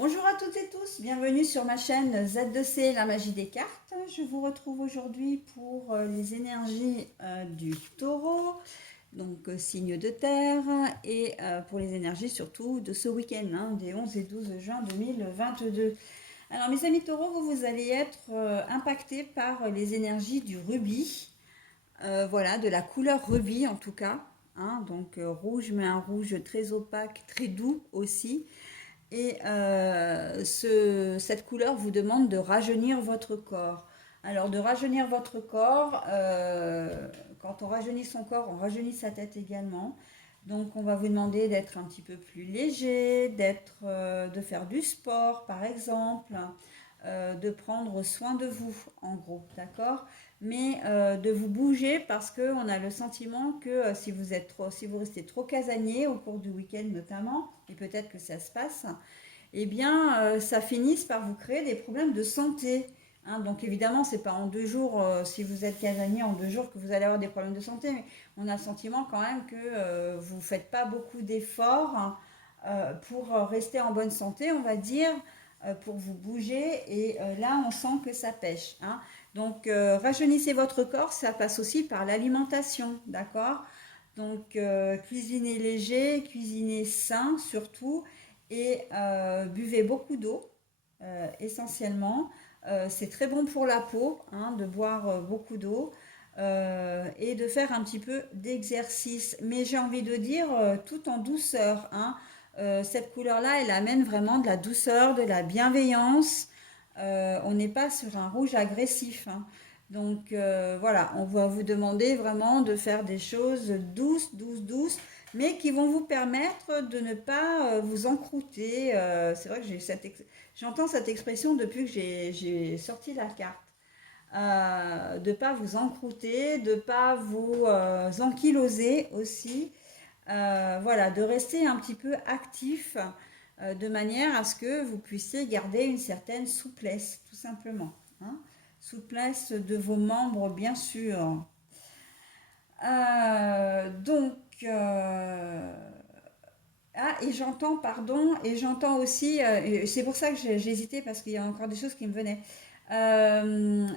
Bonjour à toutes et tous, bienvenue sur ma chaîne Z2C, la magie des cartes. Je vous retrouve aujourd'hui pour les énergies du taureau, donc signe de terre, et pour les énergies surtout de ce week-end, des 11 et 12 juin 2022. Alors mes amis taureaux, vous allez être impactés par les énergies du rubis, voilà, de la couleur rubis en tout cas, donc rouge, mais un rouge très opaque, très doux aussi. Et cette couleur vous demande de rajeunir votre corps. Alors de rajeunir votre corps, quand on rajeunit son corps, on rajeunit sa tête également. Donc on va vous demander d'être un petit peu plus léger, de faire du sport par exemple, de prendre soin de vous en gros, d'accord? Mais de vous bouger parce qu'on a le sentiment que si vous restez trop casanier au cours du week-end notamment, et peut-être que ça se passe, eh bien, ça finisse par vous créer des problèmes de santé. Donc évidemment, c'est pas en 2 jours, si vous êtes casanier en 2 jours, que vous allez avoir des problèmes de santé, mais on a le sentiment quand même que vous ne faites pas beaucoup d'efforts pour rester en bonne santé, on va dire, pour vous bouger, et là, on sent que ça pêche. Donc, rajeunissez votre corps, ça passe aussi par l'alimentation, d'accord? Donc, cuisinez léger, cuisinez sain surtout, et buvez beaucoup d'eau, essentiellement. C'est très bon pour la peau, de boire beaucoup d'eau, et de faire un petit peu d'exercice. Mais j'ai envie de dire tout en douceur. Cette couleur-là, elle amène vraiment de la douceur, de la bienveillance. On n'est pas sur un rouge agressif. Donc voilà, on va vous demander vraiment de faire des choses douces, douces, douces, mais qui vont vous permettre de ne pas vous encrouter. C'est vrai que j'entends cette expression depuis que j'ai sorti la carte. De ne pas vous encrouter, de ne pas vous ankyloser aussi. Voilà, de rester un petit peu actif de manière à ce que vous puissiez garder une certaine souplesse, tout simplement. Souplesse de vos membres, bien sûr. Donc, et j'entends, pardon, et j'entends aussi, et c'est pour ça que j'ai hésité parce qu'il y a encore des choses qui me venaient.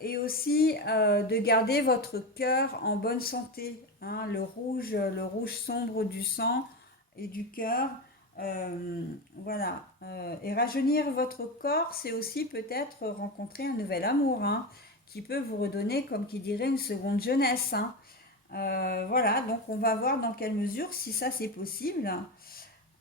Et aussi de garder votre cœur en bonne santé. Le rouge sombre du sang et du cœur. Voilà. Et rajeunir votre corps, c'est aussi peut-être rencontrer un nouvel amour, qui peut vous redonner, comme qui dirait, une seconde jeunesse. Voilà, donc on va voir dans quelle mesure, si ça c'est possible.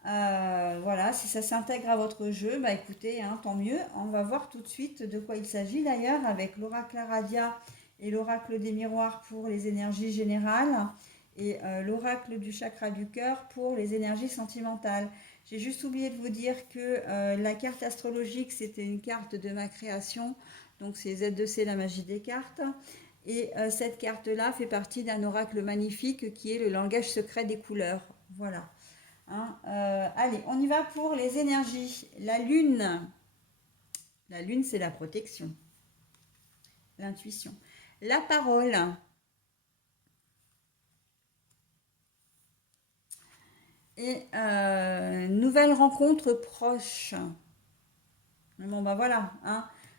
Voilà, si ça s'intègre à votre jeu, bah écoutez, tant mieux. On va voir tout de suite de quoi il s'agit d'ailleurs avec l'oracle Aradia et l'oracle des miroirs pour les énergies générales, et l'oracle du chakra du cœur pour les énergies sentimentales. J'ai juste oublié de vous dire que la carte astrologique, c'était une carte de ma création, donc c'est Z2C, la magie des cartes. Et cette carte-là fait partie d'un oracle magnifique qui est le langage secret des couleurs. Voilà. Allez, on y va pour les énergies. La lune. La lune, c'est la protection, l'intuition. La parole. Et nouvelle rencontre proche. Bon, ben voilà.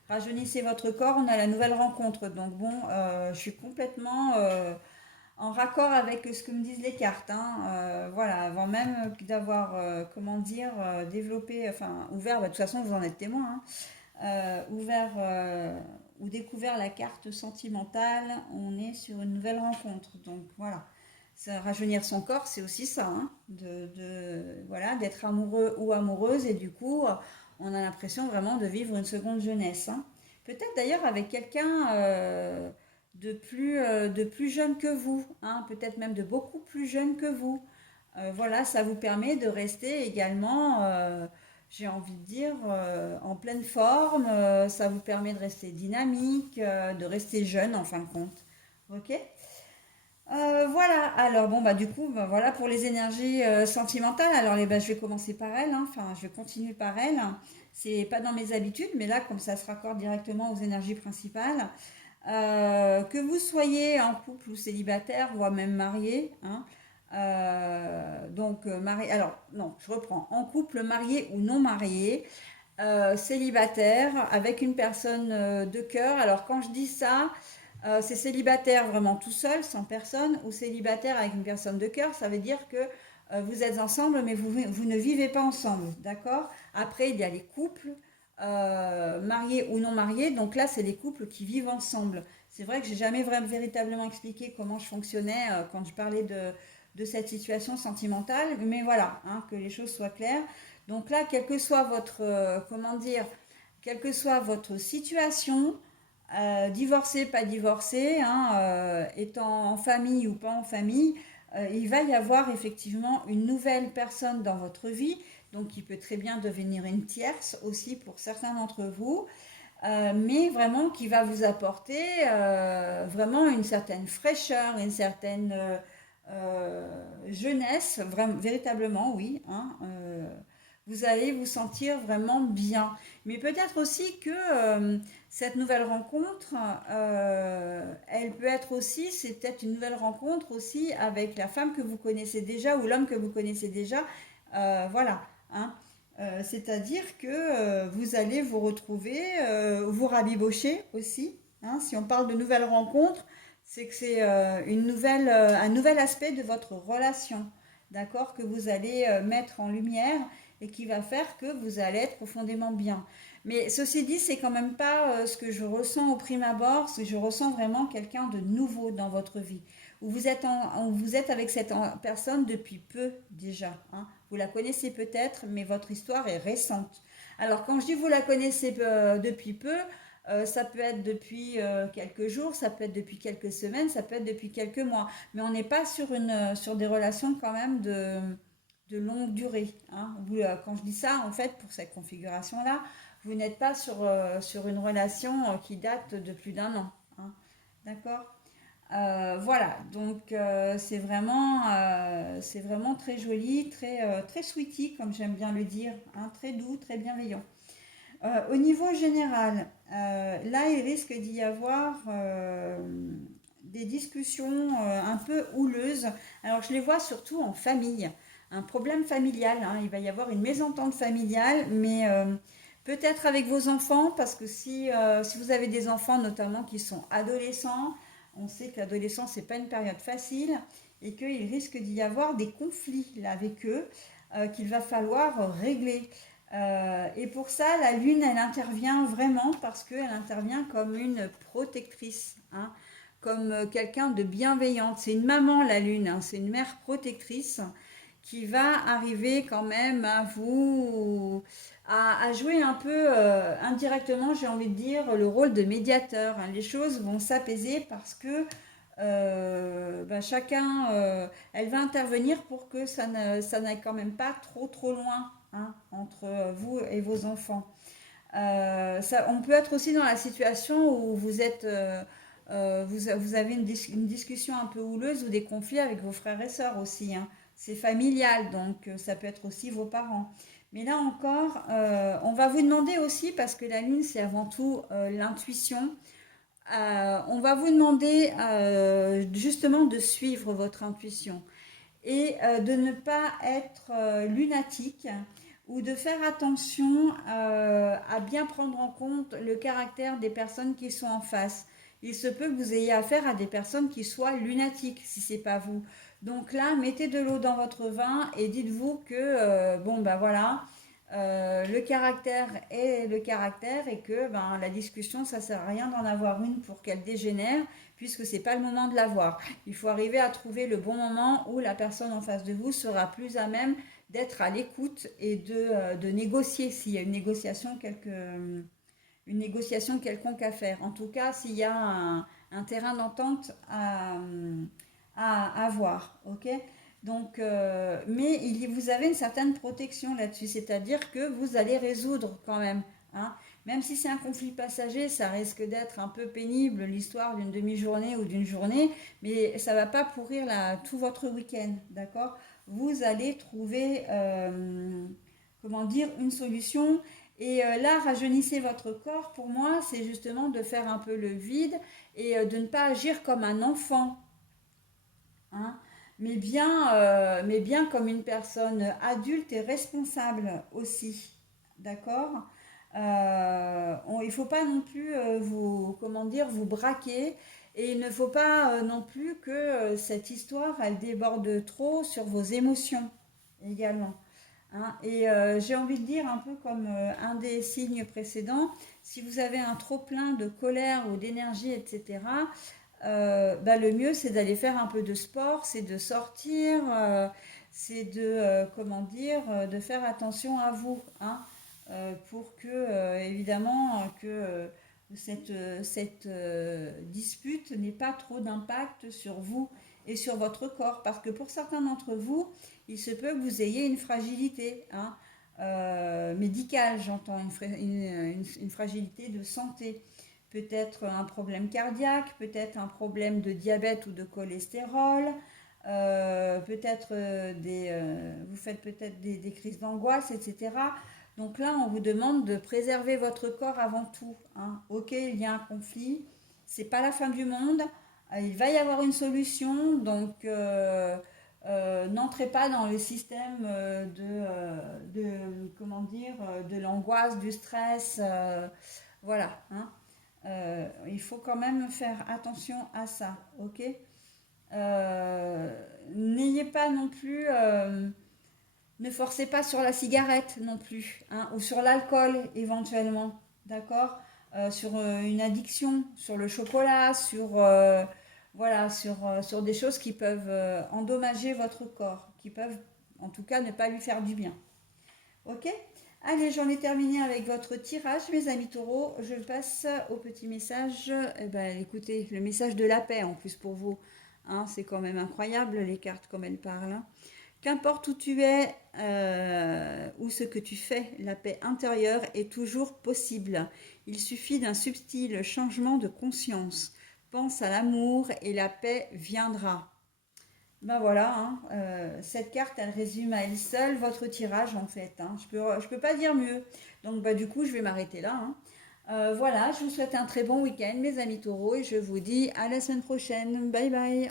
Rajeunissez votre corps, on a la nouvelle rencontre. Donc bon, je suis complètement en raccord avec ce que me disent les cartes. Voilà, avant même d'avoir, comment dire, développé, enfin ouvert, de toute façon vous en êtes témoin, ouvert ou découvert la carte sentimentale, on est sur une nouvelle rencontre. Donc voilà, rajeunir son corps, c'est aussi ça, voilà, d'être amoureux ou amoureuse, et du coup, on a l'impression vraiment de vivre une seconde jeunesse. Peut-être d'ailleurs avec quelqu'un de plus jeune que vous, peut-être même de beaucoup plus jeune que vous. Voilà, ça vous permet de rester également, j'ai envie de dire, en pleine forme. Ça vous permet de rester dynamique, de rester jeune en fin de compte. Ok. Voilà, alors bon, bah du coup, bah, voilà pour les énergies sentimentales. Alors je vais commencer par elle, enfin je vais continuer par elle. C'est pas dans mes habitudes, mais là, comme ça se raccorde directement aux énergies principales. Que vous soyez en couple ou célibataire, voire même marié, donc marié, alors non, je reprends, en couple, marié ou non marié, célibataire avec une personne de cœur. Alors quand je dis ça, c'est célibataire vraiment tout seul, sans personne, ou célibataire avec une personne de cœur, ça veut dire que vous êtes ensemble, mais vous ne vivez pas ensemble, d'accord? Après, il y a les couples, mariés ou non mariés, donc là, c'est les couples qui vivent ensemble. C'est vrai que j'ai jamais vraiment véritablement expliqué comment je fonctionnais quand je parlais de cette situation sentimentale, mais voilà, hein, que les choses soient claires. Donc là, quelle que soit votre, comment dire, quelle que soit votre situation, divorcé, pas divorcé, hein, étant en famille ou pas en famille, il va y avoir effectivement une nouvelle personne dans votre vie, donc qui peut très bien devenir une tierce aussi pour certains d'entre vous, mais vraiment qui va vous apporter vraiment une certaine fraîcheur, une certaine jeunesse, vraiment, véritablement, oui, hein, vous allez vous sentir vraiment bien. Mais peut-être aussi que cette nouvelle rencontre, elle peut être aussi, c'est peut-être une nouvelle rencontre aussi avec la femme que vous connaissez déjà ou l'homme que vous connaissez déjà. Voilà, hein. C'est-à-dire que vous allez vous retrouver, vous rabibocher aussi, hein. Si on parle de nouvelle rencontre, c'est que c'est un nouvel aspect de votre relation, d'accord, que vous allez mettre en lumière et qui va faire que vous allez être profondément bien. Mais ceci dit, c'est quand même pas ce que je ressens au prime abord, c'est que je ressens vraiment quelqu'un de nouveau dans votre vie, où vous êtes avec cette personne depuis peu déjà, hein. Vous la connaissez peut-être, mais votre histoire est récente. Alors quand je dis vous la connaissez depuis peu, ça peut être depuis quelques jours, ça peut être depuis quelques semaines, ça peut être depuis quelques mois. Mais on n'est pas sur des relations quand même de longue durée, hein. Quand je dis ça, en fait, pour cette configuration-là, vous n'êtes pas sur une relation qui date de plus d'un an, hein. D'accord? Voilà, donc c'est vraiment très joli, très sweetie, comme j'aime bien le dire, hein, très doux, très bienveillant. Au niveau général, là, il risque d'y avoir des discussions un peu houleuses. Alors, je les vois surtout en famille, un problème familial, hein. Il va y avoir une mésentente familiale, mais peut-être avec vos enfants, parce que si vous avez des enfants notamment qui sont adolescents, on sait que l'adolescence, n'est pas une période facile et qu'il risque d'y avoir des conflits là, avec eux qu'il va falloir régler. Et pour ça, la Lune, elle intervient vraiment parce qu'elle intervient comme une protectrice, hein, comme quelqu'un de bienveillante. C'est une maman, la Lune, hein, c'est une mère protectrice qui va arriver quand même à à jouer un peu indirectement, j'ai envie de dire, le rôle de médiateur, hein. Les choses vont s'apaiser parce que chacun, elle va intervenir pour que ça n'aille quand même pas trop loin, hein, entre vous et vos enfants. On peut être aussi dans la situation où vous avez une discussion un peu houleuse ou des conflits avec vos frères et sœurs aussi, hein. C'est familial, donc ça peut être aussi vos parents. Mais là encore, on va vous demander aussi, parce que la lune, c'est avant tout l'intuition, on va vous demander justement de suivre votre intuition et de ne pas être lunatique ou de faire attention à bien prendre en compte le caractère des personnes qui sont en face. Il se peut que vous ayez affaire à des personnes qui soient lunatiques, si c'est pas vous. Donc là, mettez de l'eau dans votre vin et dites-vous que, bon ben voilà, le caractère est le caractère et que ben, la discussion, ça sert à rien d'en avoir une pour qu'elle dégénère, puisque c'est pas le moment de l'avoir. Il faut arriver à trouver le bon moment où la personne en face de vous sera plus à même d'être à l'écoute et de négocier s'il y a une négociation quelconque à faire. En tout cas, s'il y a un terrain d'entente à avoir, ok? Donc, mais vous avez une certaine protection là-dessus, c'est-à-dire que vous allez résoudre quand même, hein. Même si c'est un conflit passager, ça risque d'être un peu pénible, l'histoire d'une demi-journée ou d'une journée, mais ça ne va pas pourrir tout votre week-end, d'accord? Vous allez trouver, comment dire, une solution. Et là, rajeunissez votre corps, pour moi, c'est justement de faire un peu le vide et de ne pas agir comme un enfant, hein, mais bien comme une personne adulte et responsable aussi. D'accord? Il ne faut pas non plus comment dire, vous braquer. Et il ne faut pas non plus que cette histoire, elle déborde trop sur vos émotions également. Hein. Et j'ai envie de dire, un peu comme un des signes précédents, si vous avez un trop-plein de colère ou d'énergie, etc., bah, le mieux, c'est d'aller faire un peu de sport, c'est de sortir, c'est de, comment dire, de faire attention à vous, hein, pour que, évidemment, que cette dispute n'ait pas trop d'impact sur vous et sur votre corps. Parce que pour certains d'entre vous, il se peut que vous ayez une fragilité, hein, médicale, j'entends, une fragilité de santé. Peut-être un problème cardiaque, peut-être un problème de diabète ou de cholestérol, peut-être vous faites peut-être des crises d'angoisse, etc. Donc là, on vous demande de préserver votre corps avant tout, hein. Ok, il y a un conflit, c'est pas la fin du monde, il va y avoir une solution, donc n'entrez pas dans le système comment dire, de l'angoisse, du stress, voilà, hein. Il faut quand même faire attention à ça, ok. N'ayez pas non plus, ne forcez pas sur la cigarette non plus, hein, ou sur l'alcool éventuellement, d'accord. Sur une addiction, sur le chocolat, sur, voilà, sur des choses qui peuvent endommager votre corps, qui peuvent en tout cas ne pas lui faire du bien. Ok. Allez, j'en ai terminé avec votre tirage, mes amis taureaux. Je passe au petit message. Eh ben, écoutez, le message de la paix en plus pour vous. Hein, c'est quand même incroyable les cartes comme elles parlent. Hein. Qu'importe où tu es ou ce que tu fais, la paix intérieure est toujours possible. Il suffit d'un subtil changement de conscience. Pense à l'amour et la paix viendra. Ben voilà, hein, cette carte, elle résume à elle seule votre tirage en fait. Hein. Je peux pas dire mieux. Donc bah, du coup, je vais m'arrêter là. Hein. Voilà, je vous souhaite un très bon week-end, mes amis taureaux, et je vous dis à la semaine prochaine. Bye bye.